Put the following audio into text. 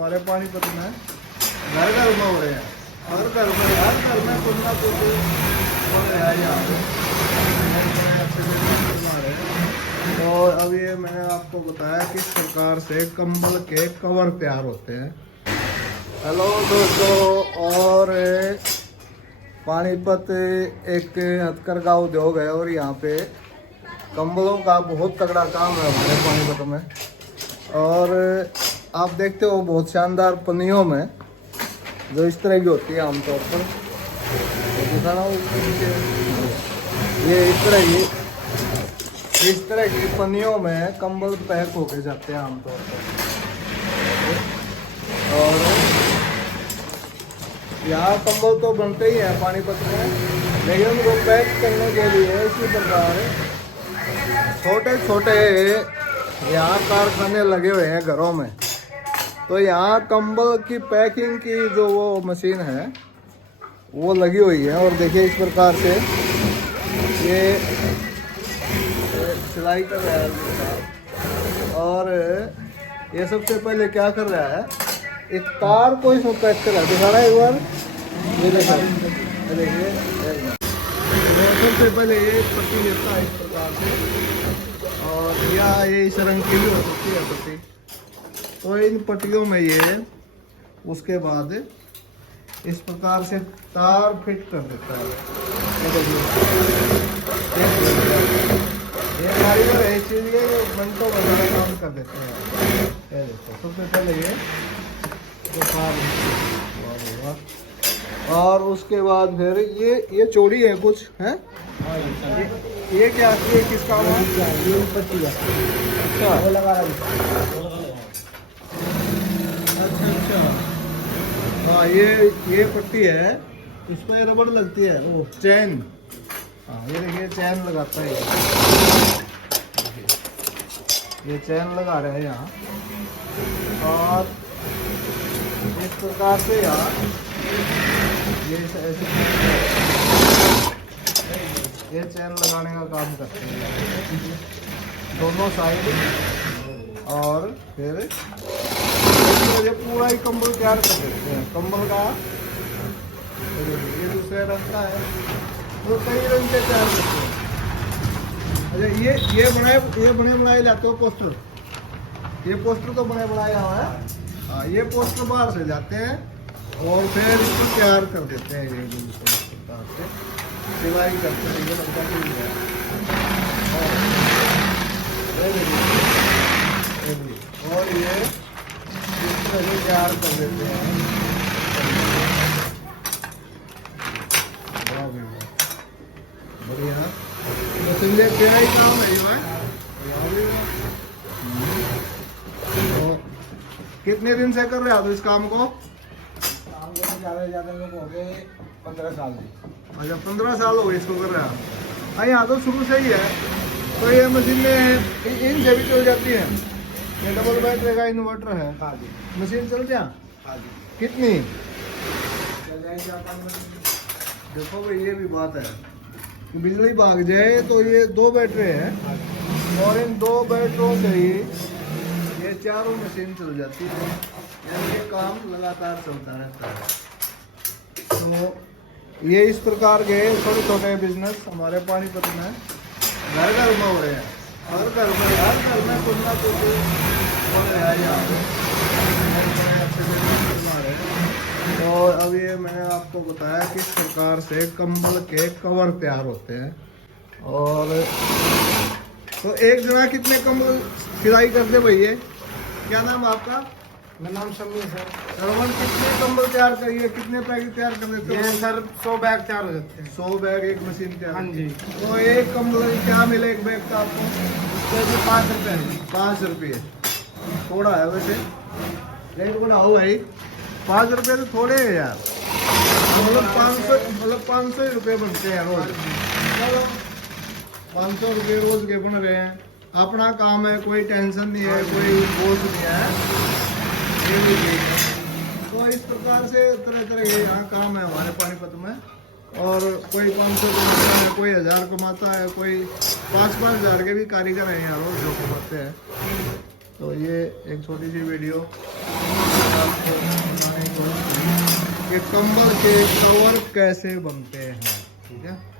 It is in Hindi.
हमारे पानीपत में घर घर में हो रहे हैं। हर घर में कुछ ना कुछ हो रहा है यहाँ पे। तो अब ये मैंने आपको बताया किस प्रकार से कंबल के कवर तैयार होते हैं। हेलो दोस्तों, और पानीपत एक हथकरघा उद्योग है और यहाँ पे कंबलों का बहुत तगड़ा काम है हमारे पानीपत में। और आप देखते हो बहुत शानदार पन्नियों में जो इस तरह की होती है आमतौर पर, ये इस तरह की पन्नियों में कंबल पैक होके जाते हैं आमतौर पर। और यहाँ कंबल तो बनते ही हैं पानीपत में, लेकिन उनको पैक करने के लिए इसी प्रकार छोटे छोटे यहाँ कारखाने लगे हुए हैं घरों में। तो यहाँ कंबल की पैकिंग की जो वो मशीन है वो लगी हुई है। और देखिए इस प्रकार से ये सिलाई कर रहा है। और ये सबसे पहले क्या कर रहा है, एक तार को इसमें पैक कर रहा है। दिखा रहा है एक बार, ये देखिए सबसे पहले ये पट्टी लेता है इस प्रकार से, और या ये इस रंग की भी हो सकती है पट्टी। तो इन पट्टियों में ये उसके बाद इस प्रकार से तार फिट कर देता है। ये कारीगर है, इसीलिए घंटों वगैरह काम कर देते हैं। ये देखो सबसे पहले ये और उसके बाद फिर ये चौड़ी है कुछ है। ये क्या ये किस काम है? अच्छा, हाँ ये पट्टी है, इस पर रबड़ लगती है, वो चैन। हाँ ये देखिए चैन लगाता है, ये चैन लगा रहे हैं यहाँ। और इस प्रकार से यहाँ ये चैन लगाने का काम करते हैं दोनों साइड। और फिर ये पूरा ही कंबल तैयार कर देते हैं। कंबल का ये दूसरे रंग का है, तो कई रंग के तैयार करते हैं। अच्छा ये बने बनाए जाते हो पोस्टर, ये पोस्टर तो बने बनाए हुआ है। हाँ ये पोस्टर बाहर से जाते हैं और फिर इसको तैयार कर देते हैं। ये प्रकार से सिलाई करते हैं, ये लगता है। और ये तैयार कर देते हैं। बढ़िया, तो संजय तेरा ही काम है ये। तो कितने दिन से कर रहे हो इस काम को? ज़्यादा लोग हो गए 15 साल। अच्छा 15 साल हो गए इसको कर रहे हैं। हाँ यहाँ तो शुरू से ही है। तो ये मशीन में इनसे भी चल जाती है, ये डबल बैटरी का इन्वर्टर है। हाँ जी, मशीन चल जाए। हाँ जी, कितनी? चल जाएगी। देखो भाई ये भी बात है कि बिजली भाग जाए तो ये 2 बैटरी है और इन 2 बैटरों से ही ये चारों मशीन चल जाती है। यानी ये काम लगातार चलता रहता है। तो ये इस प्रकार के छोटे छोटे बिजनेस हमारे पानीपत में घर घर में हो रहे हैं। हर घर में कुछ ना कुछ हो रहा है यहाँ पे। तो अब ये मैंने आपको बताया किस प्रकार से कंबल के कवर तैयार होते हैं। और तो एक जना कितने कंबल सिलाई करते भैया? क्या नाम आपका? मेरा नाम शम्मी है सर। सरवन कितने कंबल तैयार करिए, कितने पैकेट तैयार कर देते ये हो? सर 100 बैग तैयार हो जाते हैं। 100 बैग एक मशीन तैयार। हाँ जी। तो एक कंबल क्या मिले एक बैग का आपको? इसके 5 रुपये है। 5 रुपये थोड़ा है वैसे, रेट बढ़ाओ भाई। 5 रुपये तो थोड़े हैं यार, मतलब 500 रुपये बनते हैं रोज। चलो 500 रुपये रोज के बन रहे हैं। अपना काम है, कोई टेंशन नहीं है, कोई बोझ नहीं है। ये भी ठीक है। तो इस प्रकार से तरह तरह के यहाँ काम है हमारे पानीपत में। और कोई 500 कमाता है, कोई 1000 कमाता है, कोई 5-5 हज़ार के भी कारीगर हैं यहाँ रोज जो कमाते हैं। तो ये एक छोटी सी वीडियो कि कंबल के कवर कैसे बनते हैं। ठीक है।